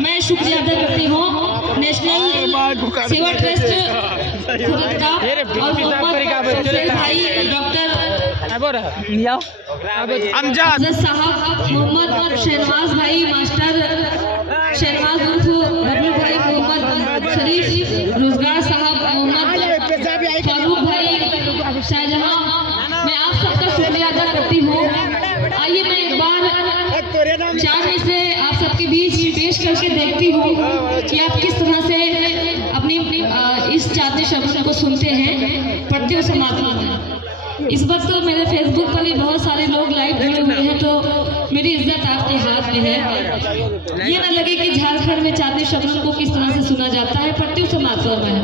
मैं शुक्रिया अदा करती हूँ नेशनल सेवा ट्रस्ट खुर्द का और भाई डॉक्टर अमजद साहब, मोहम्मद शहनवाज भाई मास्टर शहनवाज उर्फ रबी भाई, मोहम्मद शरीफ रोजगार साहब, मोहम्मद फारूक भाई शाहजहां, मैं आप सबका शुक्रिया अदा करती हूँ। आइए मैं एक बार 4 में से आप सबके बीच पेश करके देखती हूँ कि आप किस तरह से अपनी इस चांदनी शब्द को सुनते हैं, पढ़ते हो समात्मा में। इस वक्त तो मेरे फेसबुक पर भी बहुत सारे लोग लाइव जुड़े हुए हैं, तो मेरी इज्जत आपके हाथ में है। ये ना लगे कि झारखंड में चांदनी शबनम को किस तरह से सुना जाता है, पढ़ती हूँ समात्मा में।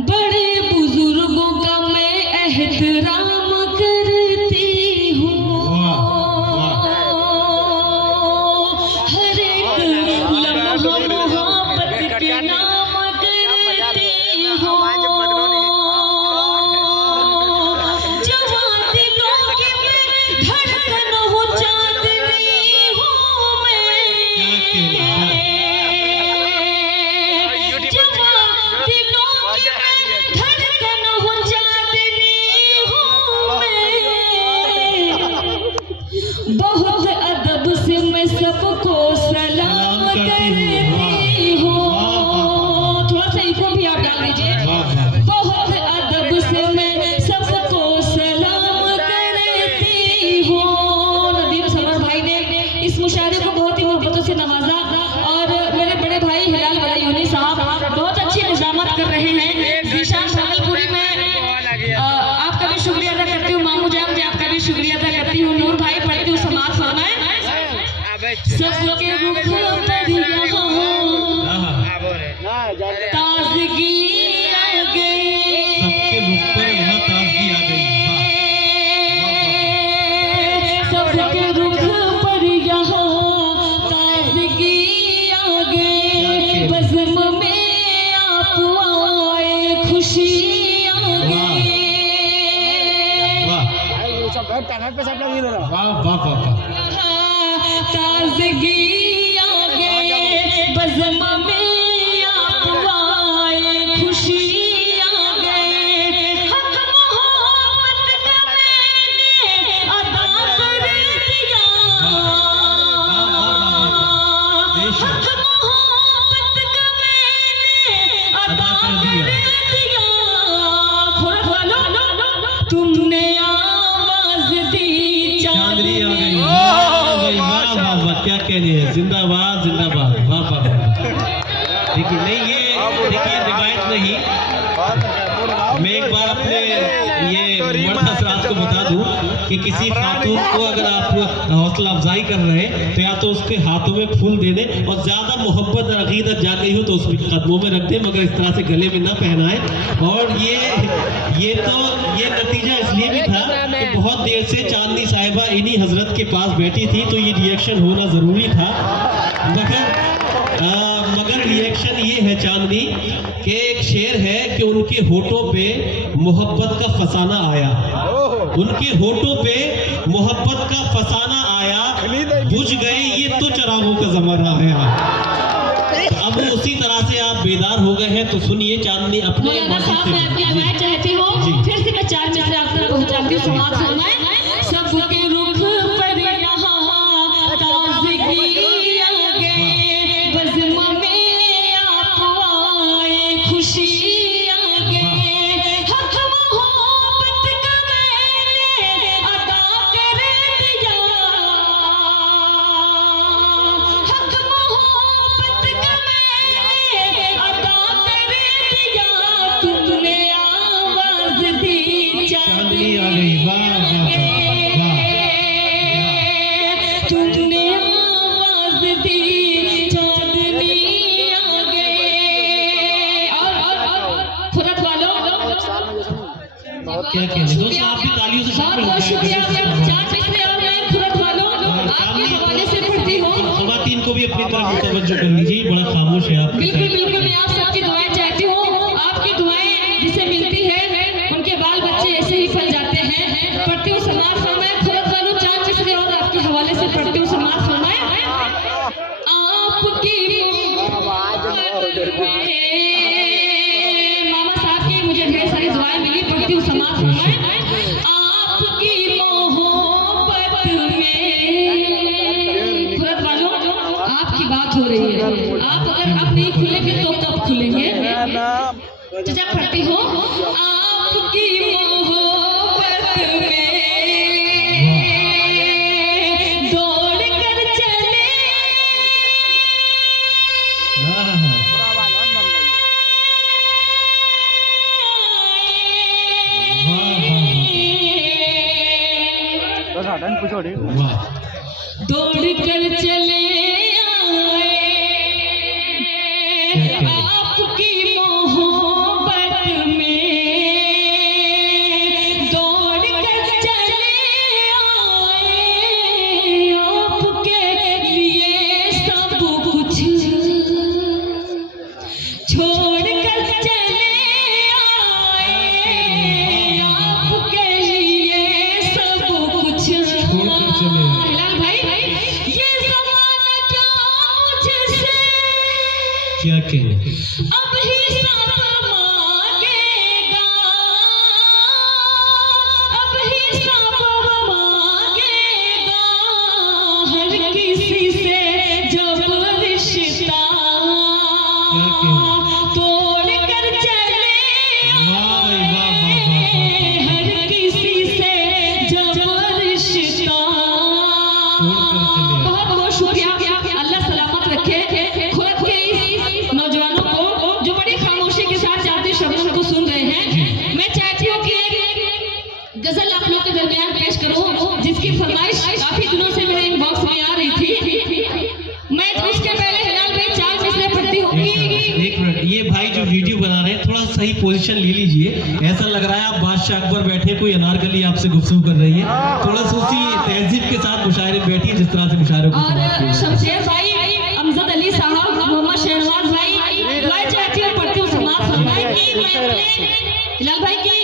बड़े बुजुर्गों का मैं एहतराम करती हूँ, हर एक लम्हा मोहब्बत के नाम करती हूँ, जवां दिलों की मैं धड़कन हूँ, चांदनी हूँ मैं, जवां दिलों की मैं धड़कन हूँ, चांदनी हूँ मैं। बहुत अदब से मैं सबको सलाम करती हूँ, थोड़ा सा इको भी आप डाल दीजिए। बहुत अदब से मैं सबको सलाम करती हूँ। नदीम सलमान भाई ने इस मुशायरे को बहुत ही मोहब्बतों से नवाजा, और मेरे बड़े भाई हिलाल बलायूनी साहब बहुत अच्छी निजामत कर रहे हैं। जीशान भागलपुरी में आपका भी शुक्रिया अदा करती हूँ। मामू जान मैं आपका भी शुक्रिया अदा करती हूँ। नूर भाई पढ़ती हूँ समाज फरमाए, सबके रुख पर ताजगी आ गई, सबके मुख पर यहाँ ताजगी आ गई। सबके रुख पर यहाँ ताजगी आ गई, बज़्म में आप आए, खुशी आ गई। वाह वाह वाह, ताजगी आ गई, बज़्म में आप आए, खुशी आ गई। हक मोहब्बत का मैंने अदा कर दिया, हक मोहब्बत का मैंने अदा कर दिया। खुद वालों तुमने आवाज दी, चांदनी आ गई। वाह वाह वाह, क्या कहने हैं, जिंदाबाद जिंदाबाद, वाह वाह। देखिए नहीं, ये देखिए रिवायत नहीं, मैं एक बार अपने ये मर्द हजरात को बता दूं कि किसी खातून को अगर आप हौसला अफजाई कर रहे हैं तो या तो उसके हाथों में फूल दे दें, और ज्यादा मोहब्बत और अकीदत जा गई हो तो उसके कदमों में रख दें, मगर इस तरह से गले में ना पहनाएं। और ये नतीजा इसलिए भी था कि बहुत देर से चांदनी साहिबा इन्हीं हजरत के पास बैठी थी, तो ये रिएक्शन होना जरूरी था। मगर रिएक्शन ये है चांदनी के एक शेर है कि उनके होठों पे मोहब्बत का फसाना आया, उनके होठों पे मोहब्बत का फसाना आया, बुझ गए ये तो चरागों का जमाना आया। अब उसी तरह से आप बेदार हो गए हैं, तो सुनिए चांदनी अपने चाहती हूँ फिर से मैं 4 में आप तक पहुँचाती हूँ। समाज फरमाए, सबके रुख पर यहाँ ताजगी आ गई, बज़्म में आप आए, खुशी आ गई। हक मोहब्बत का मैंने अदा कर दिया, हक मोहब्बत का मैंने अदा कर दिया। तुमने आवाज दी, चांदनी आ गई। वाह वाह वाह, तुमने आवाज दी, चांदनी आ गई। और फुरत वालों क्या कहने, दोस्तों आप भी तालियों से शामिल हो बहुत शुक्रिया। 4 पिछले और मैं फुरत वालों आपके हवाले से पढ़ती हूँ। खवातीन को भी अपनी तरफ तवज्जो कर लीजिए, बड़ा खामोश है आप। बिल्कुल बिल्कुल, मैं आप सबकी दुआएं चाहती हूँ, आपकी दुआएं समाज फरमाए आपकी मोहब्बत में। फुरत वालों आपकी बात हो रही है, आप अगर अब नहीं खुलेंगे तो कब खुलेंगे? चाचा पढ़ती हो आपकी मोहब्बत में दौड़ कर चले दौड़ कर चले आए आपकी मोहब्बत में दौड़ कर चले आए आपके लिए सब कुछ छोड़ कर चले आए आपके लिए सब कुछ हिलाल भाई ये ज़माना क्या मुझसे क्या कहने अब हिसाब मांगेगा, अब हिसाब मांगेगा हर किसी से जब रिश्ता तोड़ कर चले आए हर किसी से जब रिश्ता। बहुत बहुत शुक्रिया, अल्लाह सलामत रखे खुद के इस नौजवानों को जो बड़ी खामोशी के साथ चाहते शब्दों को सुन रहे हैं। मैं चाहती हूँ कि एक गजल आप लोग के दरमियान पेश करूँ जिसकी फरमाइश काफी दिनों से मेरे इनबॉक्स में आ रही थी। मैं उसके पहले हिलाल भाई 4 मिसरे पढ़ती हूँ। एक मिनट, ये भाई जो वीडियो बना रहे हैं थोड़ा सही पोजीशन ले लीजिए। ऐसा लग रहा है आप बादशाह अकबर बैठे, कोई अनारकली आपसे गुफ्तगू कर रही है। थोड़ा सा उसी तहजीब के साथ मुशायरे बैठिए जिस तरह से मुशायरे को और शमशेर भाई, अमजद अली साहब, मोहम्मद शहनवाज भाई, मैं चाहती हूँ पढ़ती हूँ समाज फरमाए कि मैं अपने हिलाल भाई की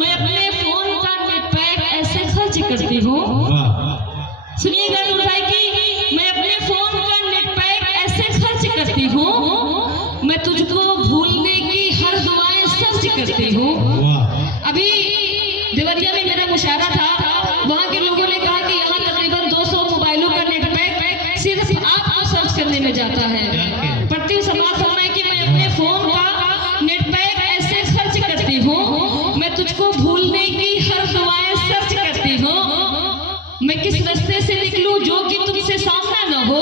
मैं अपने फोन का नेट पैक ऐसे खर्च करती हूँ। सुनिएगा नूर भाई की मैं अपने फोन का नेट पैक ऐसे खर्च करती हूँ, मैं तुझको भूलने की हर दुआएं सर्च करती हूँ। अभी देवरिया में मेरा मुशायरा था, वहाँ के लोगों ने कहा कि यहाँ तकरीबन 200 मोबाइलों का नेट पैक सिर्फ आपको सर्च करने में जाता है। पढ़ती हूँ समाज फरमाए कि मैं अपने फोन का नेट पैक ऐसे सर्च करती हूँ, मैं तुझको भूलने की हर दुआएं सर्च करती हूँ। मैं किस रास्ते से निकलूं जो कि तुमसे सामना न हो,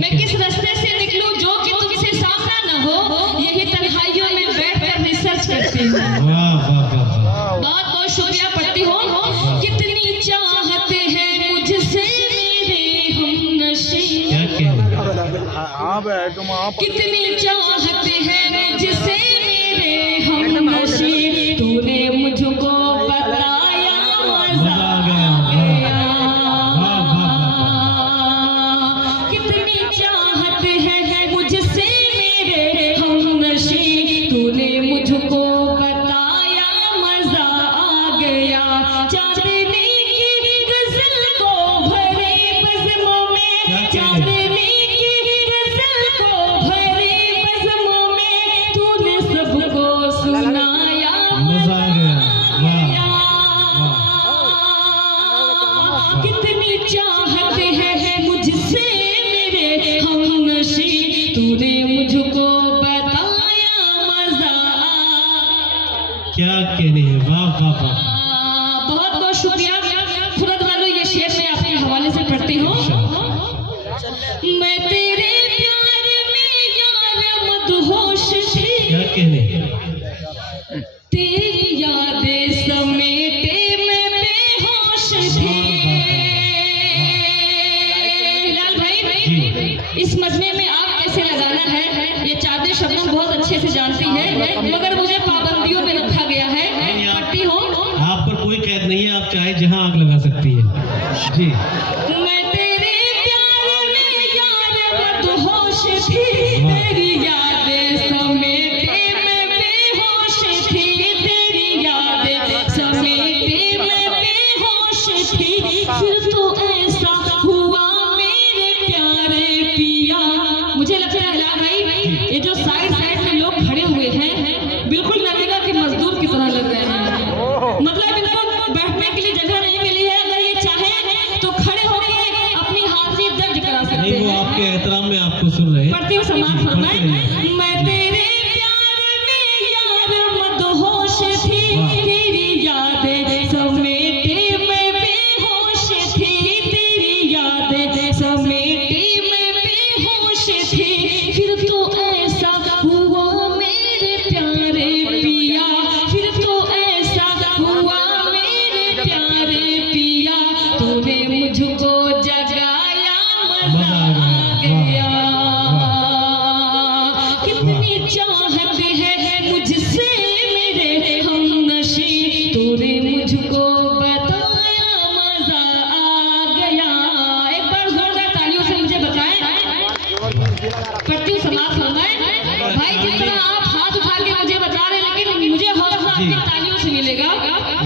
मैं किस रास्ते से निकलूं जो कि तुमसे सामना न हो, यही तन्हाइयों में बैठकर रिसर्च करती हूँ। बहुत बहुत शुक्रिया, पढ़ती हूँ कितनी चाहत है मुझसे मेरे हमनशी, कितनी चाहत है मुझसे मेरे हमनशी, तूने मुझको बताया मजा आ गया। कितनी चाहत है मुझसे मेरे हमनशी, तूने मुझको बताया मजा आ गया। चांदनी की गजल को भरे बज़्मों में, चांदनी की गजल को भरे बज़्मों में, तूने सबको सुनाया मजा आ गया। कितनी चाहत है मुझसे मेरे हमनशी, तूने मुझको बताया मजा। क्या कहने हैं, वाह वाह वाह। बहुत बहुत शुक्रिया। फुरत वालों ये शेर मैं अपने हवाले से पढ़ती हूँ। मैं तेरे प्यार में यार मदहोश थी, क्या कहने हैं, तेरी यादें समेटे मैं बेहोश थी। हिलाल भाई इस मजमे में आप कैसे लगाना है ये चादर शबनम बहुत अच्छे से जानती है, मगर मुझे पाबंदियों में रखा गया है। पढ़ती हूँ, आप पर कोई कैद नहीं है, आप चाहे जहां आग लगा सकती है जी। मैं तेरे प्यार में यार मदहोश थी, तेरी यादें समेटे मैं बेहोश थी, तेरी यादें समेटे मैं बेहोश थी। फिर तो ऐसा हुआ मेरे प्यारे पिया। मुझे लगता है हिलाल भाई ये जो साइड साइड में लोग खड़े हुए हैं बिल्कुल नरेगा के मजदूर की तरह लग रहे हैं।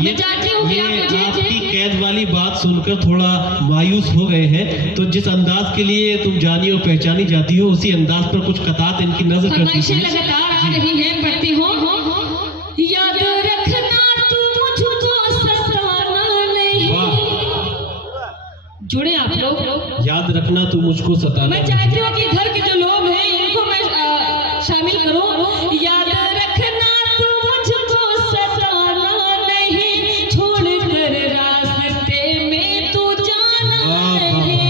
मैं चाहती हूँ कि आप मुझे आपकी कैद वाली बात सुनकर थोड़ा मायूस हो गए हैं, तो जिस अंदाज के लिए तुम जानी और पहचानी जाती हो उसी अंदाज पर कुछ कतार इनकी नजर कर फरमाइशें दीजिए। लगातार आ रही हैं, पढ़ती हूँ। याद रखना तू मुझको सताना नहीं। जुड़े आप लोग। याद रखना तू मुझको सताना। मैं चाहती हूँ कि घर के जो लोग हैं इनको मैं शामिल करूँ। याद रखना तू मुझको सताना नहीं, छोड़कर रास्ते में तू जाना नहीं।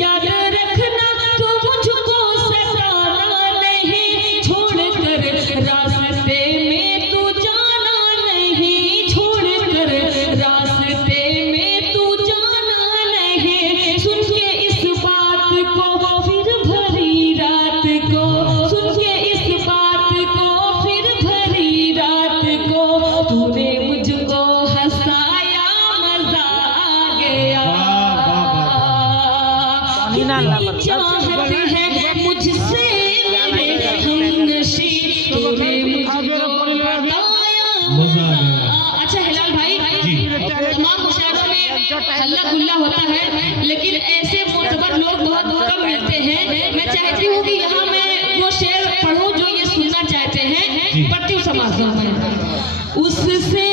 याद रखना तू मुझको सताना नहीं, छोड़कर रास्ते में तू जाना नहीं, छोड़कर रास्ते में तू जाना नहीं। सुन के इस बात को फिर भरी रात को, सुन के इस बात को फिर भरी रात को, तूने मुझको हंसाया मजा आ गया। इतनी चाहत है मुझसे मेरे हमनशी, तूने मुझको बताया मजा आ गया। अच्छा हिलाल भाई, जी। तमाम मुशायरों में हल्ला गुल्ला होता है, लेकिन ऐसे मोतबर लोग बहुत कम मिलते हैं। मैं चाहती हूँ कि यहाँ मैं वो शेर पढ़ूं जो ये सुनना चाहते हैं। जी। पढ़ती हूँ समाज में। उससे